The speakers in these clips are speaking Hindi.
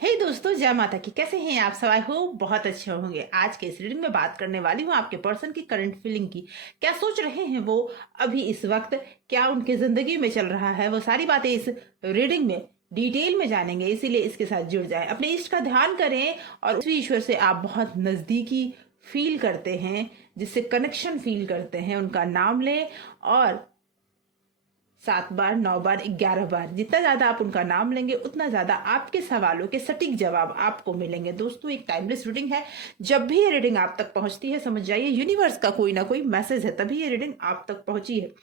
हे दोस्तों, जय माता की। कैसे हैं आप सब? आई होप बहुत अच्छे होंगे। आज के इस रीडिंग में बात करने वाली हूँ आपके पर्सन की करंट फीलिंग की। क्या सोच रहे हैं वो अभी इस वक्त, क्या उनके जिंदगी में चल रहा है, वो सारी बातें इस रीडिंग में डिटेल में जानेंगे। इसीलिए इसके साथ जुड़ जाएं, अपने इष्ट का ध्यान करें और उस ईश्वर से आप बहुत नजदीकी फील करते हैं, जिससे कनेक्शन फील करते हैं, उनका नाम लें और 7 बार, 9 बार, 11 बार, जितना ज्यादा आप उनका नाम लेंगे उतना ज्यादा आपके सवालों के सटीक जवाब आपको मिलेंगे। दोस्तों, एक टाइमलेस रीडिंग है। जब भी ये रीडिंग आप तक पहुंचती है, समझ जाइए यूनिवर्स का कोई ना कोई मैसेज है, तभी ये रीडिंग आप तक पहुंची है।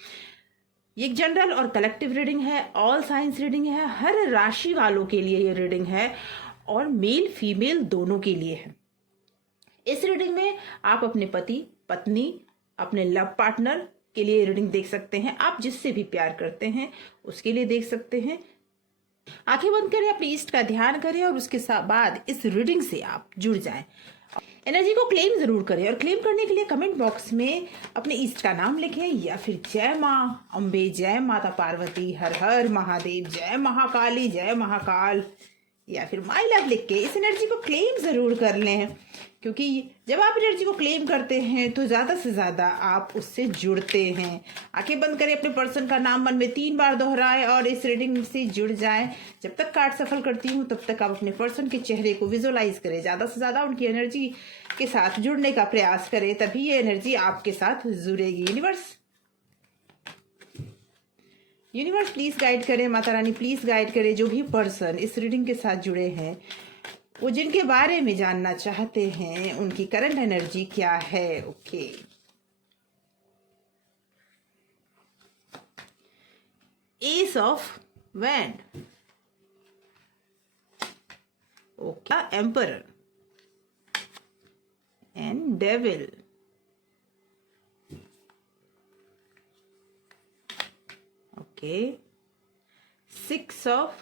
ये एक जनरल और कलेक्टिव रीडिंग है, ऑल साइंस रीडिंग है, हर राशि वालों के लिए ये रीडिंग है और मेल फीमेल दोनों के लिए है। इस रीडिंग में आप अपने पति, पत्नी, अपने लव पार्टनर के लिए रीडिंग देख सकते हैं। आप जिससे भी प्यार करते हैं उसके लिए देख सकते हैं। आंखें बंद करें, अपने इष्ट का ध्यान करें और उसके बाद इस रीडिंग से आप जुड़ जाएं। एनर्जी को क्लेम जरूर करें और क्लेम करने के लिए कमेंट बॉक्स में अपने इष्ट का नाम लिखें या फिर जय माँ अम्बे, जय माता पार्वती, हर हर महादेव, जय महाकाली, जय महाकाल, या फिर माई लव लिख के इस एनर्जी को क्लेम जरूर कर लें। क्योंकि जब आप एनर्जी को क्लेम करते हैं तो ज्यादा से ज्यादा आप उससे जुड़ते हैं। आंखें बंद करें, अपने पर्सन का नाम मन में 3 बार दोहराएं और इस रीडिंग से जुड़ जाएं। जब तक कार्ड सफल करती हूँ तब तक आप अपने पर्सन के चेहरे को विजुअलाइज करें, ज्यादा से ज्यादा उनकी एनर्जी के साथ जुड़ने का प्रयास करें, तभी ये एनर्जी आपके साथ जुड़ेगी। यूनिवर्स प्लीज गाइड करें, माता रानी प्लीज गाइड करें जो भी पर्सन इस रीडिंग के साथ जुड़े हैं, वो जिनके बारे में जानना चाहते हैं, उनकी करंट एनर्जी क्या है। Okay, ace of wand, okay, emperor and devil, okay, 6 of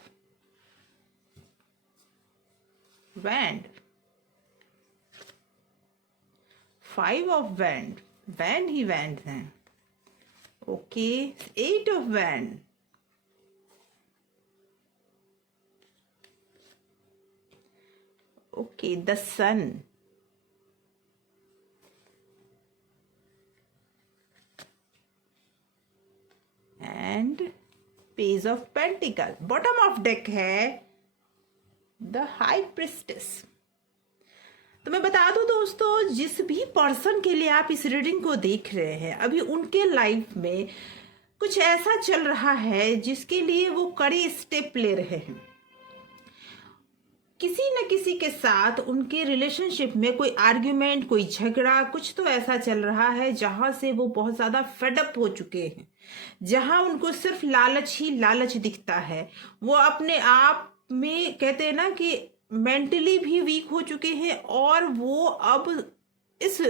wand, 5 of wand, wand ही वैंड हैं। Okay, 8 of wand, okay, the sun, and page of pentacle. Bottom of deck है द हाई प्रिस्टेस। तो मैं बता दूं दोस्तों, जिस भी पर्सन के लिए आप इस रीडिंग को देख रहे हैं, अभी उनके लाइफ में कुछ ऐसा चल रहा है जिसके लिए वो कड़े स्टेप ले रहे हैं। किसी न किसी के साथ उनके रिलेशनशिप में कोई आर्ग्यूमेंट, कोई झगड़ा, कुछ तो ऐसा चल रहा है जहां से वो बहुत ज्यादा फेडअप हो चुके हैं, जहां उनको सिर्फ लालच ही लालच दिखता है। वो अपने आप में कहते हैं ना कि मेंटली भी वीक हो चुके हैं और वो अब इस,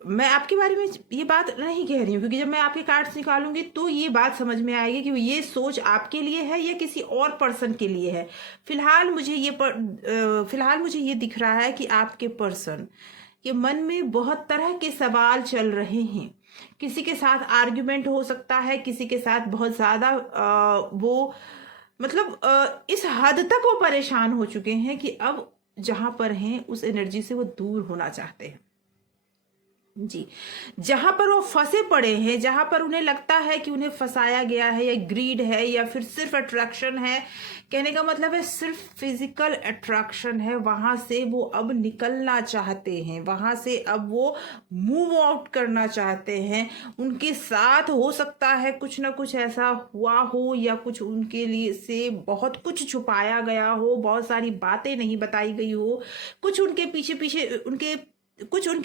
मैं आपके बारे में ये बात नहीं कह रही हूँ, क्योंकि जब मैं आपके कार्ड्स निकालूंगी तो ये बात समझ में आएगी कि ये सोच आपके लिए है या किसी और पर्सन के लिए है। फिलहाल मुझे ये दिख रहा है कि आपके पर्सन के मन में बहुत तरह के सवाल चल रहे हैं। किसी के साथ आर्ग्यूमेंट हो सकता है, किसी के साथ बहुत ज्यादा वो मतलब इस हद तक वो परेशान हो चुके हैं कि अब जहां पर हैं उस एनर्जी से वो दूर होना चाहते हैं। जी, जहां पर वो फंसे पड़े हैं, जहां पर उन्हें लगता है कि उन्हें फंसाया गया है, या ग्रीड है या फिर सिर्फ अट्रैक्शन है, कहने का मतलब है सिर्फ फिजिकल अट्रैक्शन है, वहां से वो अब निकलना चाहते हैं, वहां से अब वो मूव आउट करना चाहते हैं। उनके साथ हो सकता है कुछ ना कुछ ऐसा हुआ हो या कुछ उनके लिए से बहुत कुछ छुपाया गया हो, बहुत सारी बातें नहीं बताई गई हो, कुछ उनके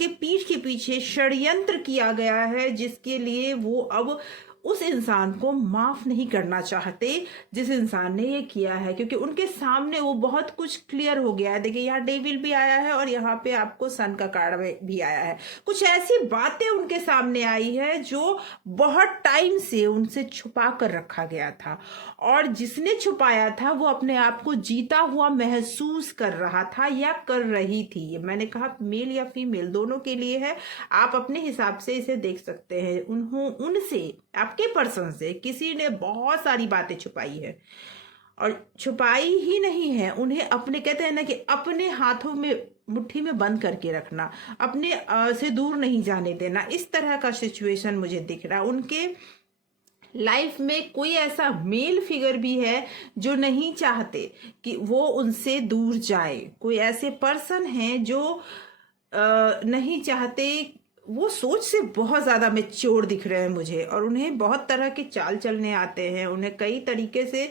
पीठ के पीछे षड्यंत्र किया गया है, जिसके लिए वो अब उस इंसान को माफ नहीं करना चाहते जिस इंसान ने ये किया है, क्योंकि उनके सामने वो बहुत कुछ क्लियर हो गया है। देखिए, यहाँ डेविल भी आया है और यहाँ पे आपको सन का कार्ड भी आया है। कुछ ऐसी बातें उनके सामने आई है जो बहुत टाइम से उनसे छुपा कर रखा गया था, और जिसने छुपाया था वो अपने आप को जीता हुआ महसूस कर रहा था या कर रही थी। ये मैंने कहा मेल या फीमेल दोनों के लिए है, आप अपने हिसाब से इसे देख सकते हैं। उनसे, आपके पर्सन से किसी ने बहुत सारी बातें छुपाई है और छुपाई ही नहीं है, उन्हें अपने, कहते हैं ना कि अपने हाथों में मुट्ठी में बंद करके रखना, अपने से दूर नहीं जाने देना, इस तरह का सिचुएशन मुझे दिख रहा है। उनके लाइफ में कोई ऐसा मेल फिगर भी है जो नहीं चाहते कि वो उनसे दूर जाए। कोई ऐसे पर्सन हैं जो नहीं चाहते, वो सोच से बहुत ज़्यादा मैच्योर दिख रहे हैं मुझे, और उन्हें बहुत तरह के चाल चलने आते हैं, उन्हें कई तरीके से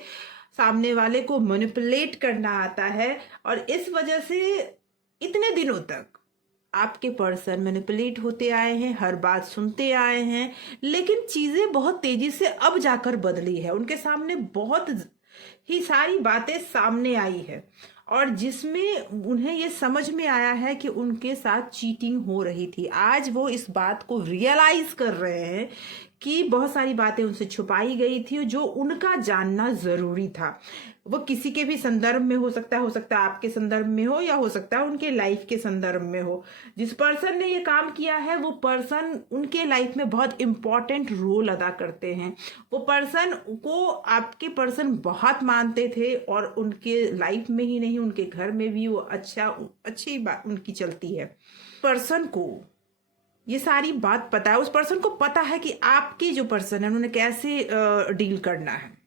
सामने वाले को मैनिपुलेट करना आता है। और इस वजह से इतने दिनों तक आपके पर्सन मैनिपुलेट होते आए हैं, हर बात सुनते आए हैं, लेकिन चीज़ें बहुत तेजी से अब जाकर बदली है। उनके सामने बहुत ही सारी बातें सामने आई है, और जिसमें उन्हें ये समझ में आया है कि उनके साथ चीटिंग हो रही थी। आज वो इस बात को रियलाइज कर रहे हैं कि बहुत सारी बातें उनसे छुपाई गई थी जो उनका जानना जरूरी था। वो किसी के भी संदर्भ में हो सकता है आपके संदर्भ में हो, या हो सकता है उनके लाइफ के संदर्भ में हो। जिस पर्सन ने ये काम किया है वो पर्सन उनके लाइफ में बहुत इंपॉर्टेंट रोल अदा करते हैं। वो पर्सन को आपके पर्सन बहुत मानते थे, और उनके लाइफ में ही नहीं, उनके घर में भी वो अच्छी बात उनकी चलती है। पर्सन को ये सारी बात पता है, उस पर्सन को पता है कि आपके जो पर्सन है उन्होंने कैसे डील करना है।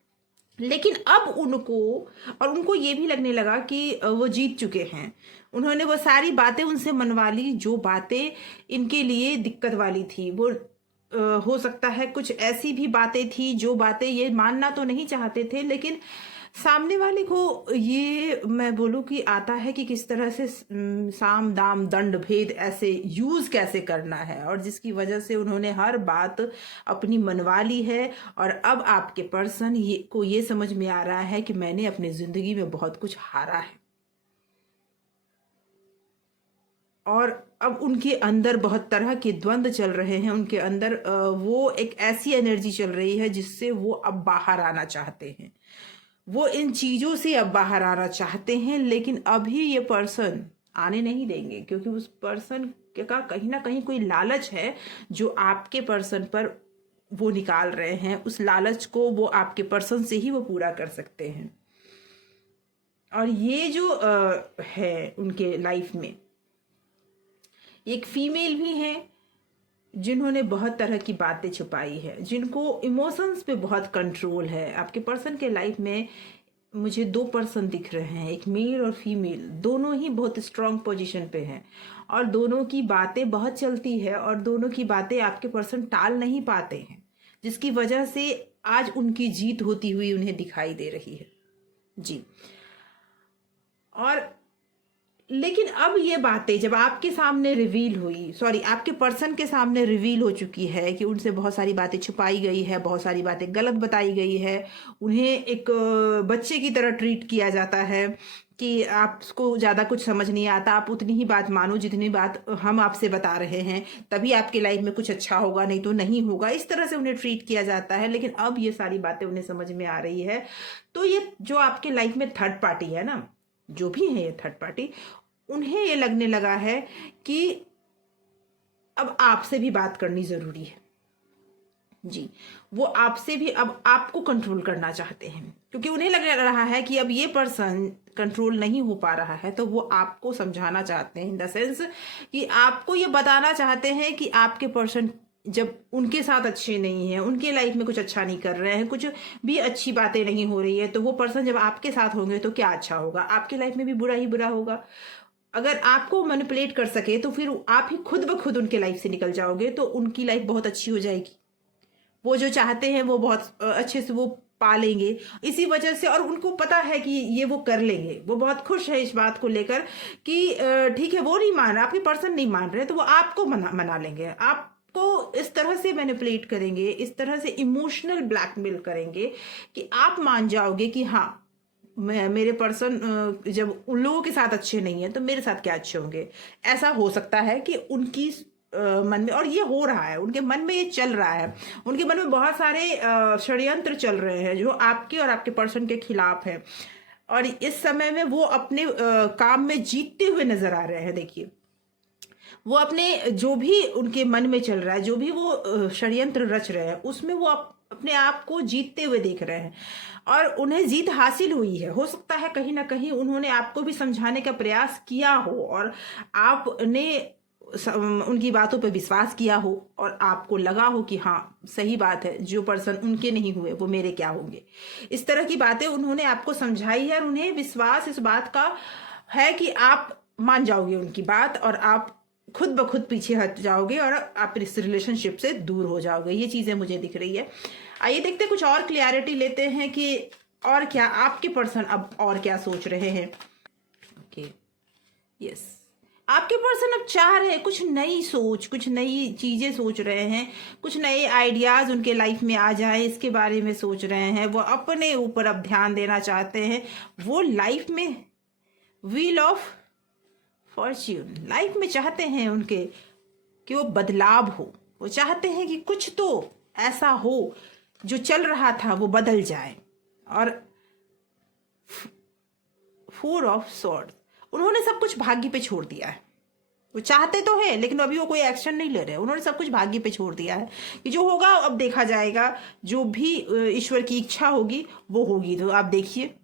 लेकिन अब उनको ये भी लगने लगा कि वो जीत चुके हैं। उन्होंने वो सारी बातें उनसे मनवा ली जो बातें इनके लिए दिक्कत वाली थी। वो हो सकता है कुछ ऐसी भी बातें थी जो बातें ये मानना तो नहीं चाहते थे, लेकिन सामने वाले को ये मैं बोलूँ कि आता है कि किस तरह से साम दाम दंड भेद ऐसे यूज कैसे करना है, और जिसकी वजह से उन्होंने हर बात अपनी मनवा ली है। और अब आपके पर्सन को ये समझ में आ रहा है कि मैंने अपनी जिंदगी में बहुत कुछ हारा है, और अब उनके अंदर बहुत तरह के द्वंद्व चल रहे हैं। उनके अंदर वो एक ऐसी एनर्जी चल रही है जिससे वो अब बाहर आना चाहते हैं। वो इन चीजों से अब बाहर आना चाहते हैं, लेकिन अभी ये पर्सन आने नहीं देंगे, क्योंकि उस पर्सन का कहीं ना कहीं कोई लालच है जो आपके पर्सन पर वो निकाल रहे हैं। उस लालच को वो आपके पर्सन से ही वो पूरा कर सकते हैं। और ये जो है उनके लाइफ में एक फीमेल भी है जिन्होंने बहुत तरह की बातें छुपाई है, जिनको इमोशंस पे बहुत कंट्रोल है। आपके पर्सन के लाइफ में मुझे 2 पर्सन दिख रहे हैं, एक मेल और फीमेल, दोनों ही बहुत स्ट्रांग पोजीशन पे हैं, और दोनों की बातें बहुत चलती है, और दोनों की बातें आपके पर्सन टाल नहीं पाते हैं, जिसकी वजह से आज उनकी जीत होती हुई उन्हें दिखाई दे रही है जी। और लेकिन अब ये बातें जब आपके सामने रिवील हुई, आपके पर्सन के सामने रिवील हो चुकी है कि उनसे बहुत सारी बातें छुपाई गई है, बहुत सारी बातें गलत बताई गई है, उन्हें एक बच्चे की तरह ट्रीट किया जाता है कि आपको ज़्यादा कुछ समझ नहीं आता, आप उतनी ही बात मानो जितनी बात हम आपसे बता रहे हैं, तभी आपके लाइफ में कुछ अच्छा होगा, नहीं तो नहीं होगा। इस तरह से उन्हें ट्रीट किया जाता है। लेकिन अब ये सारी बातें उन्हें समझ में आ रही है। तो ये जो आपके लाइफ में थर्ड पार्टी है ना, जो भी है ये थर्ड पार्टी, उन्हें ये लगने लगा है कि अब आपसे भी बात करनी जरूरी है जी। वो आपसे भी अब आपको कंट्रोल करना चाहते हैं, क्योंकि उन्हें लग रहा है कि अब ये पर्सन कंट्रोल नहीं हो पा रहा है, तो वो आपको समझाना चाहते हैं, इन द सेंस कि आपको ये बताना चाहते हैं कि आपके पर्सन जब उनके साथ अच्छे नहीं है, उनके लाइफ में कुछ अच्छा नहीं कर रहे हैं, कुछ भी अच्छी बातें नहीं हो रही है, तो वो पर्सन जब आपके साथ होंगे तो क्या अच्छा होगा, आपके लाइफ में भी बुरा ही बुरा होगा। अगर आपको मैनिपुलेट कर सके तो फिर आप ही खुद ब खुद उनके लाइफ से निकल जाओगे, तो उनकी लाइफ बहुत अच्छी हो जाएगी। वो जो चाहते हैं वो बहुत अच्छे से वो पा लेंगे इसी वजह से, और उनको पता है कि ये वो कर लेंगे। वो बहुत खुश है इस बात को लेकर कि ठीक है, वो नहीं मान रहे, आपके पर्सन नहीं मान रहे, तो वो आपको मना लेंगे, आपको इस तरह से मैनिपुलेट करेंगे, इस तरह से इमोशनल ब्लैकमेल करेंगे कि आप मान जाओगे कि हाँ, मेरे पर्सन जब उन लोगों के साथ अच्छे नहीं है तो मेरे साथ क्या अच्छे होंगे। ऐसा हो सकता है कि उनकी मन में, और ये हो रहा है, उनके मन में ये चल रहा है, उनके मन में बहुत सारे षड्यंत्र चल रहे हैं जो आपके और आपके पर्सन के खिलाफ है, और इस समय में वो अपने काम में जीतते हुए नजर आ रहे हैं। देखिए, वो अपने जो भी उनके मन में चल रहा है, जो भी वो षड्यंत्र रच रहे हैं, उसमें वो अपने आप को जीतते हुए देख रहे हैं और उन्हें जीत हासिल हुई है। हो सकता है कहीं ना कहीं उन्होंने आपको भी समझाने का प्रयास किया हो और आपने उनकी बातों पर विश्वास किया हो और आपको लगा हो कि हाँ सही बात है, जो पर्सन उनके नहीं हुए वो मेरे क्या होंगे। इस तरह की बातें उन्होंने आपको समझाई है और उन्हें विश्वास इस बात का है कि आप मान जाओगे उनकी बात और आप खुद ब खुद पीछे हट जाओगे और आप इस रिलेशनशिप से दूर हो जाओगे। ये चीजें मुझे दिख रही है। आइए देखते कुछ और क्लियरिटी लेते हैं कि और क्या आपके पर्सन अब और क्या सोच रहे हैं। ओके, यस, आपके पर्सन अब चाह रहे हैं कुछ नई सोच, कुछ नई चीजें सोच रहे हैं, कुछ नए आइडियाज उनके लाइफ में आ जाए इसके बारे में सोच रहे हैं। वो अपने ऊपर अब ध्यान देना चाहते हैं। वो लाइफ में व्हील ऑफ फॉर्च्यून लाइफ में चाहते हैं उनके कि वो बदलाव हो। वो चाहते हैं कि कुछ तो ऐसा हो जो चल रहा था वो बदल जाए। और 4 ऑफ सॉर्ड्स, उन्होंने सब कुछ भाग्य पे छोड़ दिया है। वो चाहते तो है लेकिन अभी वो कोई एक्शन नहीं ले रहे। उन्होंने सब कुछ भाग्य पे छोड़ दिया है कि जो होगा अब देखा जाएगा, जो भी ईश्वर की इच्छा होगी वो होगी। तो आप देखिए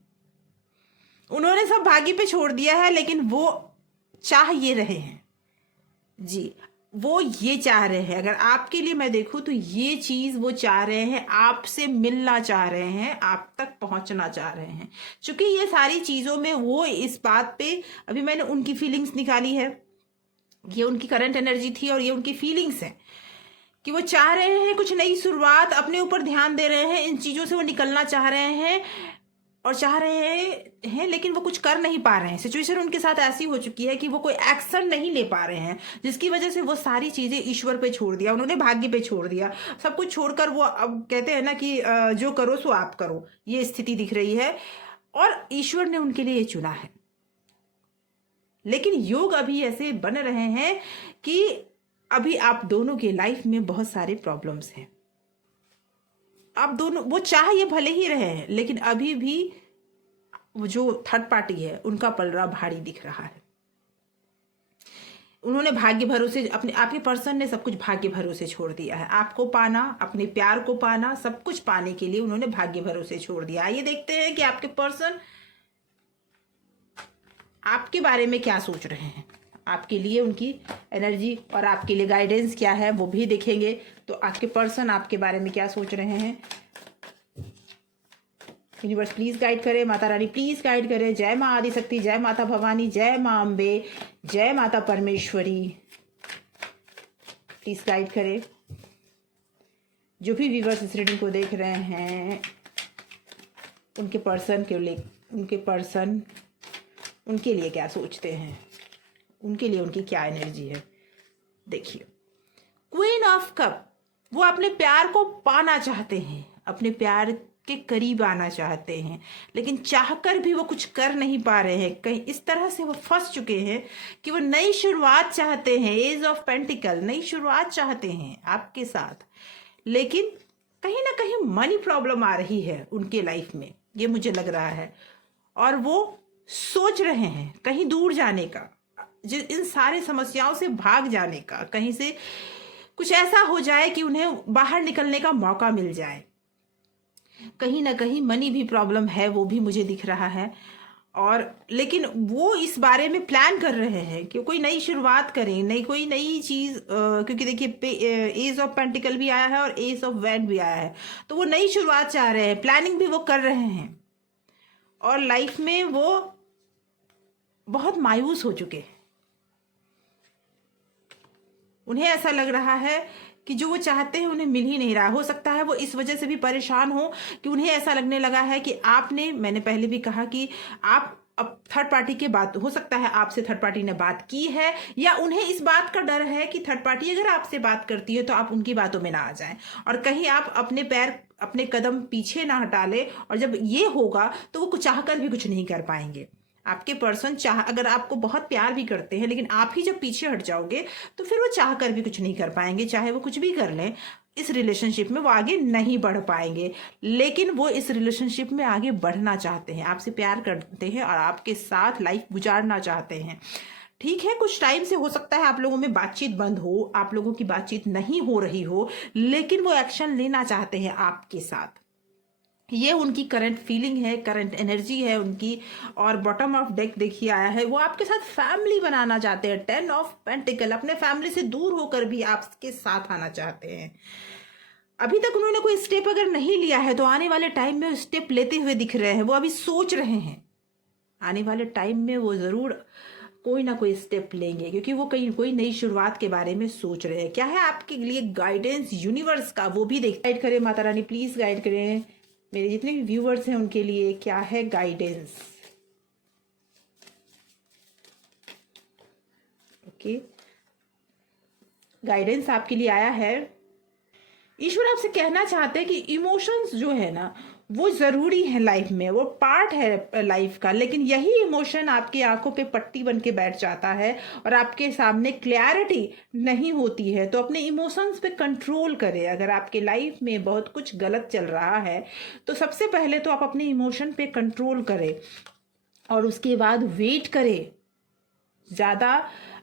उन्होंने सब भाग्य पे छोड़ दिया है, लेकिन वो चाह ये रहे हैं जी, वो ये चाह रहे हैं। अगर आपके लिए मैं देखूं तो ये चीज वो चाह रहे हैं, आपसे मिलना चाह रहे हैं, आप तक पहुंचना चाह रहे हैं। क्योंकि ये सारी चीजों में वो इस बात पे, अभी मैंने उनकी फीलिंग्स निकाली है, ये उनकी करंट एनर्जी थी और ये उनकी फीलिंग्स है कि वो चाह रहे हैं कुछ नई शुरुआत, अपने ऊपर ध्यान दे रहे हैं, इन चीजों से वो निकलना चाह रहे हैं और चाह रहे हैं लेकिन वो कुछ कर नहीं पा रहे हैं। सिचुएशन उनके साथ ऐसी हो चुकी है कि वो कोई एक्शन नहीं ले पा रहे हैं, जिसकी वजह से वो सारी चीजें ईश्वर पे छोड़ दिया, उन्होंने भाग्य पे छोड़ दिया। सब कुछ छोड़कर वो अब कहते हैं ना कि जो करो सो आप करो, ये स्थिति दिख रही है और ईश्वर ने उनके लिए ये चुना है। लेकिन योग अभी ऐसे बन रहे हैं कि अभी आप दोनों के लाइफ में बहुत सारे प्रॉब्लम्स हैं। आप दोनों, वो चाह ये भले ही रहे हैं लेकिन अभी भी वो जो थर्ड पार्टी है उनका पलड़ा भारी दिख रहा है। उन्होंने भाग्य भरोसे, अपने आपके पर्सन ने सब कुछ भाग्य भरोसे छोड़ दिया है। आपको पाना, अपने प्यार को पाना, सब कुछ पाने के लिए उन्होंने भाग्य भरोसे छोड़ दिया। आइए देखते हैं कि आपके पर्सन आपके बारे में क्या सोच रहे हैं, आपके लिए उनकी एनर्जी और आपके लिए गाइडेंस क्या है वो भी देखेंगे। तो आपके पर्सन आपके बारे में क्या सोच रहे हैं, यूनिवर्स प्लीज गाइड करे, माता रानी प्लीज गाइड करे। जय माँ आदिशक्ति, जय माता भवानी, जय माँ अम्बे, जय माता परमेश्वरी, प्लीज गाइड करे। जो भी व्यूअर्स इस रीडिंग को देख रहे हैं उनके पर्सन उनके लिए क्या सोचते हैं, उनके लिए उनकी क्या एनर्जी है। देखिए क्वीन ऑफ कप, वो अपने प्यार को पाना चाहते हैं, अपने प्यार के करीब आना चाहते हैं, लेकिन चाहकर भी वो कुछ कर नहीं पा रहे हैं। कहीं इस तरह से वो फंस चुके हैं कि वो नई शुरुआत चाहते हैं। एज ऑफ पेंटिकल, नई शुरुआत चाहते हैं आपके साथ, लेकिन कहीं ना कहीं मनी प्रॉब्लम आ रही है उनके लाइफ में, ये मुझे लग रहा है। और वो सोच रहे हैं कहीं दूर जाने का, इन सारे समस्याओं से भाग जाने का, कहीं से कुछ ऐसा हो जाए कि उन्हें बाहर निकलने का मौका मिल जाए। कहीं ना कहीं मनी भी प्रॉब्लम है, वो भी मुझे दिख रहा है। और लेकिन वो इस बारे में प्लान कर रहे हैं कि कोई नई शुरुआत करें, कोई नई चीज, क्योंकि देखिए एज ऑफ पेंटिकल भी आया है और एज ऑफ वैंड भी आया है, तो वो नई शुरुआत चाह रहे हैं, प्लानिंग भी वो कर रहे हैं। और लाइफ में वो बहुत मायूस हो चुके हैं। उन्हें ऐसा लग रहा है कि जो वो चाहते हैं उन्हें मिल ही नहीं रहा। हो सकता है वो इस वजह से भी परेशान हो कि उन्हें ऐसा लगने लगा है कि आपने, मैंने पहले भी कहा कि आप अब थर्ड पार्टी के बात, हो सकता है आपसे थर्ड पार्टी ने बात की है, या उन्हें इस बात का डर है कि थर्ड पार्टी अगर आपसे बात करती है तो आप उनकी बातों में ना आ जाएं और कहीं आप अपने कदम पीछे ना हटा ले। और जब ये होगा तो वो कुछ चाहकर भी कुछ नहीं कर पाएंगे। आपके पर्सन अगर आपको बहुत प्यार भी करते हैं, लेकिन आप ही जब पीछे हट जाओगे तो फिर वो चाह कर भी कुछ नहीं कर पाएंगे। चाहे वो कुछ भी कर लें, इस रिलेशनशिप में वो आगे नहीं बढ़ पाएंगे। लेकिन वो इस रिलेशनशिप में आगे बढ़ना चाहते हैं, आपसे प्यार करते हैं और आपके साथ लाइफ गुजारना चाहते हैं। ठीक है, कुछ टाइम से हो सकता है आप लोगों में बातचीत बंद हो, आप लोगों की बातचीत नहीं हो रही हो, लेकिन वो एक्शन लेना चाहते हैं आपके साथ। ये उनकी करंट फीलिंग है, करंट एनर्जी है उनकी। और बॉटम ऑफ डेक देखिए आया है, वो आपके साथ फैमिली बनाना चाहते हैं। 10 ऑफ पेंटिकल, अपने फैमिली से दूर होकर भी आपके साथ आना चाहते हैं। अभी तक उन्होंने कोई स्टेप अगर नहीं लिया है तो आने वाले टाइम में स्टेप लेते हुए दिख रहे हैं। वो अभी सोच रहे हैं, आने वाले टाइम में वो जरूर कोई ना कोई स्टेप लेंगे, क्योंकि वो कहीं कोई नई शुरुआत के बारे में सोच रहे हैं। क्या है आपके लिए गाइडेंस यूनिवर्स का, वो भी देख। गाइड करें माता रानी, प्लीज गाइड करें मेरे जितने भी व्यूअर्स हैं उनके लिए क्या है गाइडेंस। ओके, गाइडेंस आपके लिए आया है। ईश्वर आपसे कहना चाहते हैं कि इमोशंस जो है ना वो जरूरी है लाइफ में, वो पार्ट है लाइफ का, लेकिन यही इमोशन आपकी आंखों पे पट्टी बन के बैठ जाता है और आपके सामने क्लैरिटी नहीं होती है। तो अपने इमोशंस पे कंट्रोल करें। अगर आपके लाइफ में बहुत कुछ गलत चल रहा है तो सबसे पहले तो आप अपने इमोशन पे कंट्रोल करें और उसके बाद वेट करें। ज़्यादा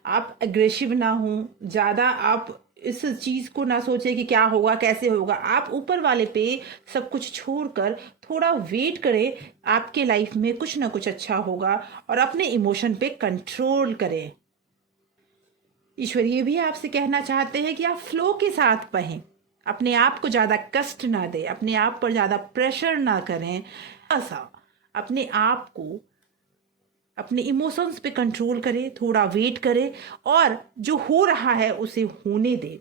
आप एग्रेसिव ना हो, ज़्यादा आप इस चीज़ को ना सोचे कि क्या होगा कैसे होगा। आप ऊपर वाले पे सब कुछ छोड़कर थोड़ा वेट करें, आपके लाइफ में कुछ ना कुछ अच्छा होगा। और अपने इमोशन पे कंट्रोल करें। ईश्वर ये भी आपसे कहना चाहते हैं कि आप फ्लो के साथ बहें, अपने आप को ज़्यादा कष्ट ना दें, अपने आप पर ज़्यादा प्रेशर ना करें। ऐसा अपने आप को, अपने इमोशंस पे कंट्रोल करे, थोड़ा वेट करे और जो हो रहा है उसे होने दे।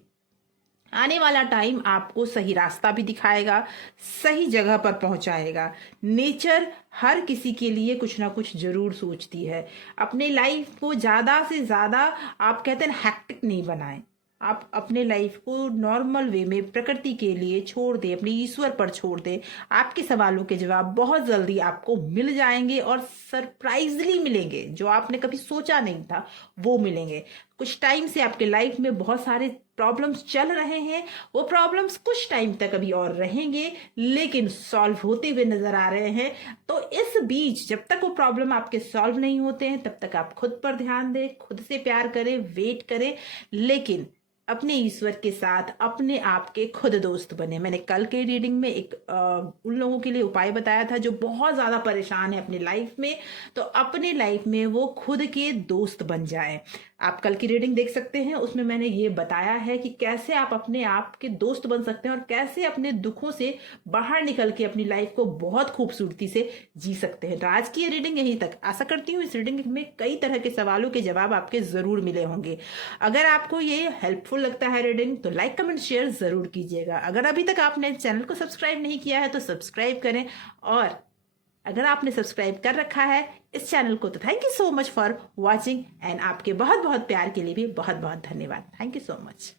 आने वाला टाइम आपको सही रास्ता भी दिखाएगा, सही जगह पर पहुंचाएगा। नेचर हर किसी के लिए कुछ ना कुछ जरूर सोचती है। अपने लाइफ को ज़्यादा से ज़्यादा, आप कहते हैं हैक्टिक नहीं बनाएं। आप अपने लाइफ को नॉर्मल वे में प्रकृति के लिए छोड़ दें, अपने ईश्वर पर छोड़ दें। आपके सवालों के जवाब बहुत जल्दी आपको मिल जाएंगे और सरप्राइजली मिलेंगे। जो आपने कभी सोचा नहीं था वो मिलेंगे। कुछ टाइम से आपके लाइफ में बहुत सारे प्रॉब्लम्स चल रहे हैं, वो प्रॉब्लम्स कुछ टाइम तक अभी और रहेंगे लेकिन सॉल्व होते हुए नजर आ रहे हैं। तो इस बीच जब तक वो प्रॉब्लम आपके सॉल्व नहीं होते हैं तब तक आप खुद पर ध्यान दें, खुद से प्यार करें, वेट करें, लेकिन अपने ईश्वर के साथ अपने आप के खुद दोस्त बने। मैंने कल के रीडिंग में एक उन लोगों के लिए उपाय बताया था जो बहुत ज्यादा परेशान है अपनी लाइफ में, तो अपने लाइफ में वो खुद के दोस्त बन जाए। आप कल की रीडिंग देख सकते हैं, उसमें मैंने ये बताया है कि कैसे आप अपने आप के दोस्त बन सकते हैं और कैसे अपने दुखों से बाहर निकल के अपनी लाइफ को बहुत खूबसूरती से जी सकते हैं। तो आज की ये रीडिंग यहीं तक। आशा करती हूँ इस रीडिंग में कई तरह के सवालों के जवाब आपके जरूर मिले होंगे। अगर आपको ये हेल्पफुल लगता है रीडिंग तो लाइक कमेंट शेयर जरूर कीजिएगा। अगर अभी तक आपने चैनल को सब्सक्राइब नहीं किया है तो सब्सक्राइब करें, और अगर आपने सब्सक्राइब कर रखा है इस चैनल को तो thank you so much for watching. And आपके बहुत बहुत प्यार के लिए भी बहुत बहुत धन्यवाद। Thank you so much.